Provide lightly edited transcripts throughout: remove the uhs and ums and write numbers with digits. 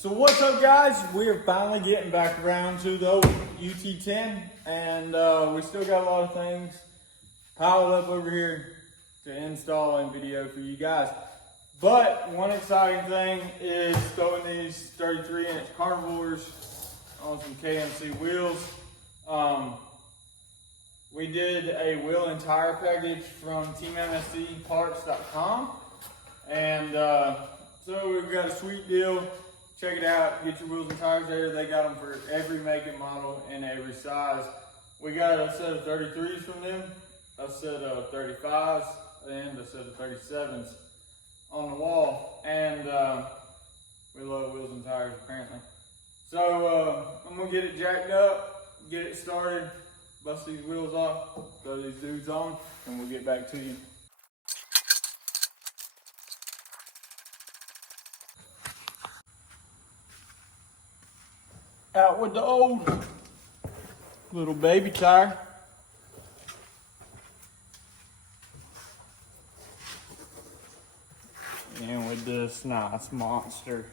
So what's up, guys? We are finally getting back around to the old UT10, and we still got a lot of things piled up over here to install and video for you guys. But one exciting thing is throwing these 33-inch carnivores on some KMC wheels. We did a wheel and tire package from teammscparts.com, and so we've got a sweet deal. Check it out, get your wheels and tires there. They got them for every make and model and every size. We got a set of 33s from them, a set of 35s, and a set of 37s on the wall. And we love wheels and tires apparently. So I'm gonna get it jacked up, get it started, bust these wheels off, throw these dudes on, and we'll get back to you. Out with the old little baby tire. And with this nice monster.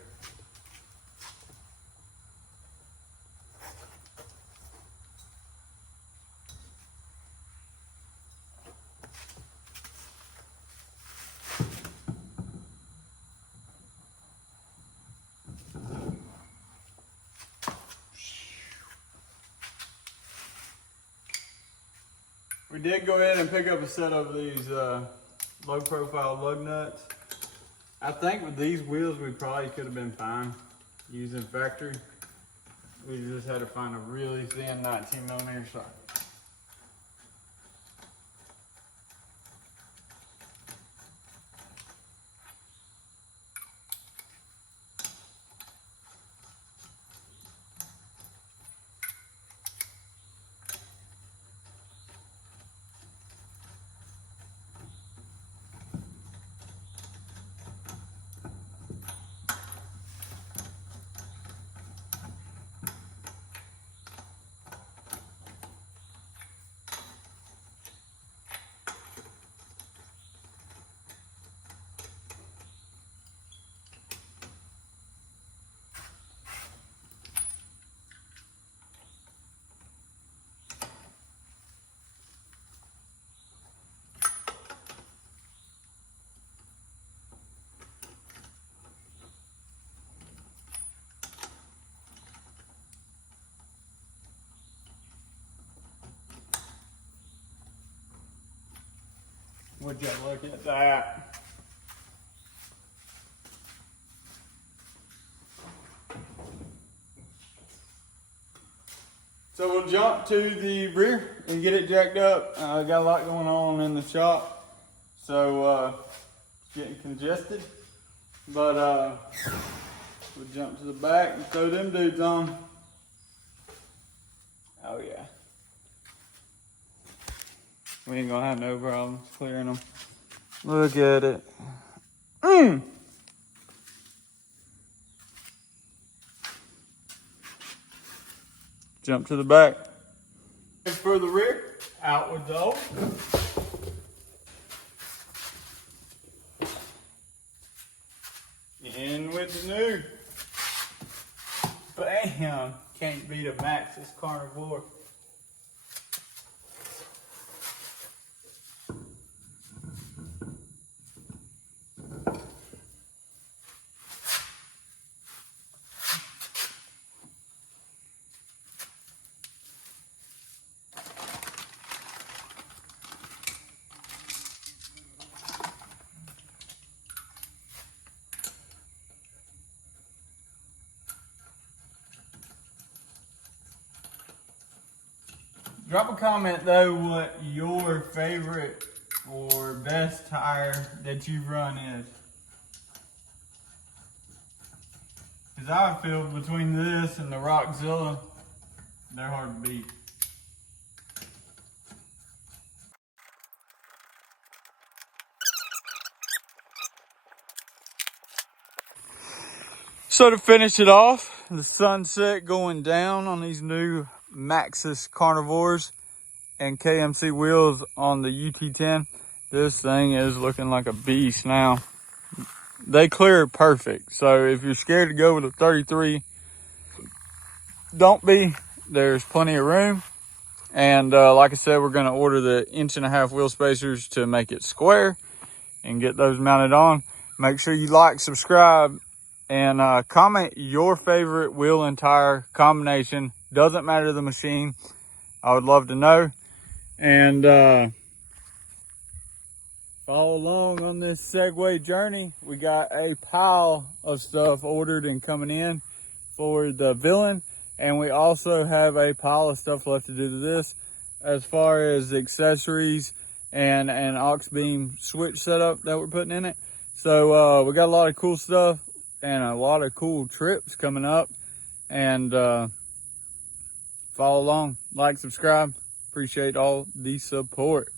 We did go ahead and pick up a set of these low profile lug nuts. I think with these wheels we probably could have been fine using factory. We just had to find a really thin 19mm socket. Would you look at that? So we'll jump to the rear and get it jacked up. Got a lot going on in the shop, so it's getting congested. But we'll jump to the back and throw them dudes on. Oh yeah. We ain't gonna have no problems clearing them. Look at it. Jump to the back. And for the rear, out with the old. In with the new. Bam! Can't beat a maxxis carnivore. Drop a comment though what your favorite or best tire that you've run is. Because I feel between this and the Rockzilla, they're hard to beat. So to finish it off, the sunset going down on these new maxxis carnivores and KMC wheels on the UT10. This thing is looking like a beast now. they clear perfect. So if you're scared to go with a 33, don't be. There's plenty of room. And like I said, we're gonna order the 1.5-inch wheel spacers to make it square and get those mounted on. Make sure you like, subscribe, and comment your favorite wheel and tire combination. Doesn't matter the machine. I would love to know. And follow along on this Segway journey. We got a pile of stuff ordered and coming in for the villain. And we also have a pile of stuff left to do to this, as far as accessories and an aux beam switch setup that we're putting in it. So we got a lot of cool stuff and a lot of cool trips coming up. And follow along, like, subscribe. Appreciate all the support.